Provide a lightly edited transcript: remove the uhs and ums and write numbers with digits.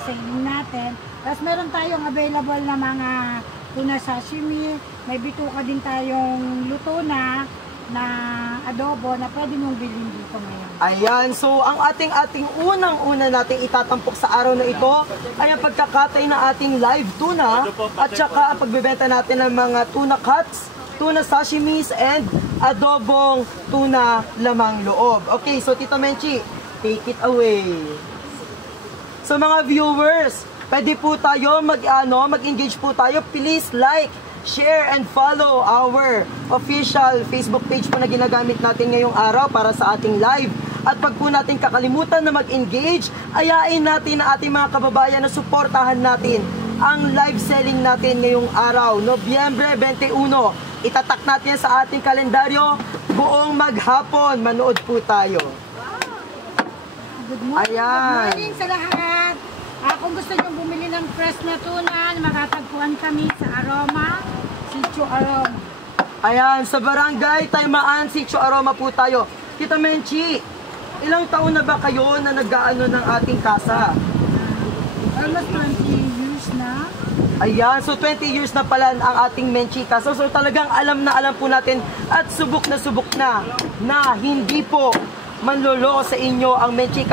selling natin. Tapos meron tayong available na mga tuna sashimi. May bituka din tayong luto na adobo na pwede mong bilhin dito ngayon. Ayan, so ang ating unang-una nating itatampok sa araw na ito ay ang pagkakatay ng ating live tuna at saka ang pagbebenta natin ng mga tuna cuts, tuna sashimis, and adobong tuna lamang loob. Okay, so Tito Menchi, take it away. So mga viewers, pwede po tayo mag-engage po tayo. Please like, share, and follow our official Facebook page po na ginagamit natin ngayong araw para sa ating live. At pag po natin kakalimutan na mag-engage, ayain natin na ating mga kababayan na suportahan natin ang live selling natin ngayong araw, Nobyembre 21. Itatak natin sa ating kalendaryo, buong maghapon, manood po tayo. Good morning, Ayan. Good morning sa lahat. Kung gusto nyo bumili ng fresh na tuna, makatagpuan kami sa Aroma, Sitio Aroma. Ayan, sa Barangay Taymaan, Sitio Aroma po tayo. Tita Menchi, ilang taon na ba kayo na nag-aano ng ating kasa? Almost 20 years na. Ayan, so 20 years na pala ang ating Menchi kasa. So talagang alam po natin at subok na hindi po manloloko sa inyo ang Menchi kasa.